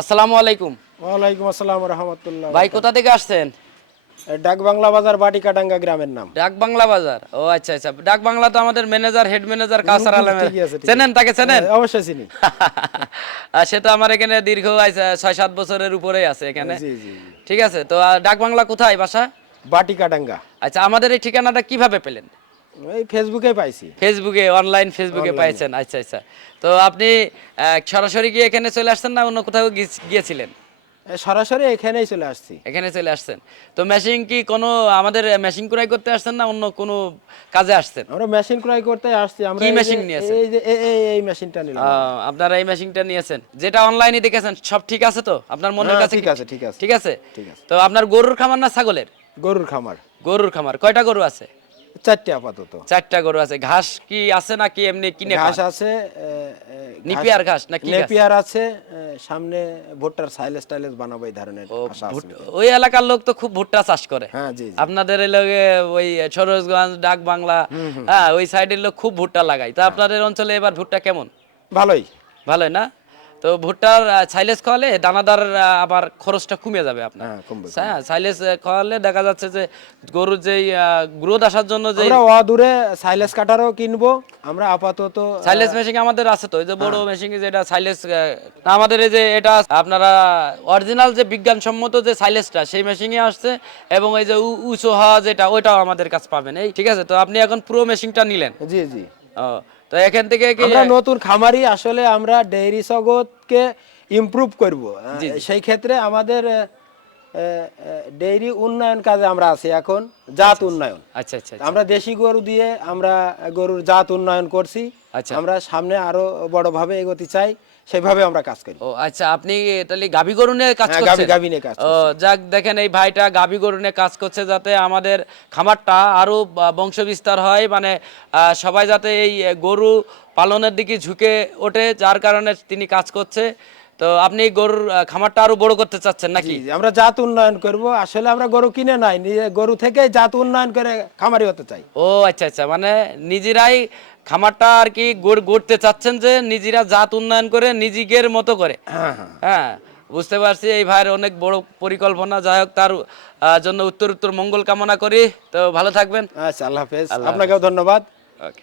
আসসালামু আলাইকুম। ওয়ালাইকুম আসসালাম রহমতুল্লাহ ভাই কোথা থেকে আসছেন? ডাক বাংলা বাজার বাটিকাডাঙ্গা গ্রামের নাম। ডাক বাংলা বাজার? ও আচ্ছা আচ্ছা। ডাক বাংলা তো আমাদের ম্যানেজার হেড ম্যানেজার কাউসার আলমের। চেনেন তাকে চেনেন? হ্যাঁ, অবশ্যই চিনি। আর সে তো আমার এখানে দীর্ঘ ছয় সাত বছরের উপরেই আছে এখানে। ঠিক আছে তো ডাক বাংলা কোথায় বাসা? বাটিকাডাঙ্গা। আচ্ছা আমাদের এই ঠিকানাটা কীভাবে পেলেন? এই ফেসবুকে পাইছি। ফেসবুকে অনলাইন ফেসবুকে পাইছেন আচ্ছা আচ্ছা। তো আপনি সরাসরি গিয়ে এখানে চলে আসছেন না অন্য কোথাও গিয়েছিলেন? সরাসরি এখানেই চলে আসছি। এখানে চলে আসছেন। তো মেশিন কি কোনো আমাদের মেশিন ক্রয় করতে আসছেন না অন্য কোনো কাজে আসছেন? আমরা মেশিন ক্রয় করতে আসছি আমরা কি machine নিয়েছেন? এই যে এই- এই মেশিনটা নিলাম। আপনারা এই মেশিনটা নিয়েছেন। যেটা অনলাইনে দেখেছেন সব ঠিক আছে তো? আপনার মনের হ্যাঁ, কাছে ঠিক আছে। ঠিক আছে? ঠিক আছে। তো আপনার গরুর খামার না ছাগলের? গরুর খামার। গরুর খামার। কয়টা গরু আছে? চারটে আপাতত। চারটা গরু আছে। ঘাস কি আছে নাকি এমনি কিনে ঘাস আছে নিপিয়ার ঘাস না কি নেপিয়ার আছে সামনে ভুট্টার সাইলেস টাইলেস বানাবো এই ধরনের ওই এলাকার লোক তো খুব ভুট্টা চাষ করে। হ্যাঁ জি। আপনাদের ওই সরোজগঞ্জ ডাক বাংলা হ্যাঁ ওই সাইডের লোক খুব ভুট্টা লাগায়। তা আপনাদের অঞ্চলে এবার ভুট্টা কেমন? ভালোই। ভালোই না? তো ভুট্টার সাইলেজ খাওয়ালে দানাদার আবার খরচটা কমে যাবে আপনার। হ্যাঁ, হ্যাঁ সাইলেজ খাওয়ালে দেখা যাচ্ছে যে গরুর যেই গ্রোথ আসার জন্য যে আমরা অদূরে সাইলেস কাটারও কিনবো আমরা আপাতত সাইলেজ মেশিন আমাদের আছে তো এই যে বড় হ্যাঁ। মেশিন যেটা সাইলেজ আমাদের এই যে এটা আপনারা অরিজিনাল যে বিজ্ঞানসম্মত যে সাইলেজটা সেই মেশিনই আসছে এবং এই যে উঁচু হওয়া যেটা ওইটাও আমাদের কাছে পাবেন। এই ঠিক আছে? তো আপনি এখন পুরো মেশিনটা নিলেন। জি জি। তো এখান থেকে কি আমরা নতুন খামারি আসলে আমরা ডেইরি জগৎকে ইমপ্রুভ করব। সেই ক্ষেত্রে আমাদের ডেইরি উন্নয়ন কাজে আমরা আছি এখন জাত উন্নয়ন। আচ্ছা আচ্ছা আচ্ছা। আমরা দেশি গরু দিয়ে আমরা গরুর জাত উন্নয়ন করছি। আচ্ছা। আমরা সামনে আরও বড়ভাবে এগোতে চাই সেভাবে আমরা কাজ করি। ও আচ্ছা আপনি তাহলে গাভী গরু নিয়ে কাজ হ্যাঁ, করছেন? গাভী- গাভী নিয়ে কাজ ও যাক দেখেন এই ভাইটা গাভী গরু নিয়ে কাজ করছে যাতে আমাদের খামারটা আরও বংশ বিস্তার হয় মানে সবাই যাতে এই গরু পালনের দিকে ঝুঁকে ওঠে যার কারণে তিনি কাজ করছে। তো আপনি গরুর খামারটা আরও বড় করতে চাচ্ছেন নাকি? আমরা জাত উন্নয়ন করব। আসলে আমরা গরু কিনে নাই গরু থেকে জাত উন্নয়ন করে খামারি হতে চাই। ও আচ্ছা আচ্ছা মানে নিজেরাই খামারটা আর কি গড়- গড়তে চাচ্ছেন যে নিজেরা জাত উন্নয়ন করে নিজেদের মতো করে। হ্যাঁ হ্যাঁ। হ্যাঁ বুঝতে পারছি এই ভাইয়ের অনেক বড় পরিকল্পনা। যাই হোক তার জন্য উত্তর উত্তর মঙ্গল কামনা করি। তো ভালো থাকবেন। আচ্ছা আল্লাহ হাফেজ। আপনাকেও ধন্যবাদ।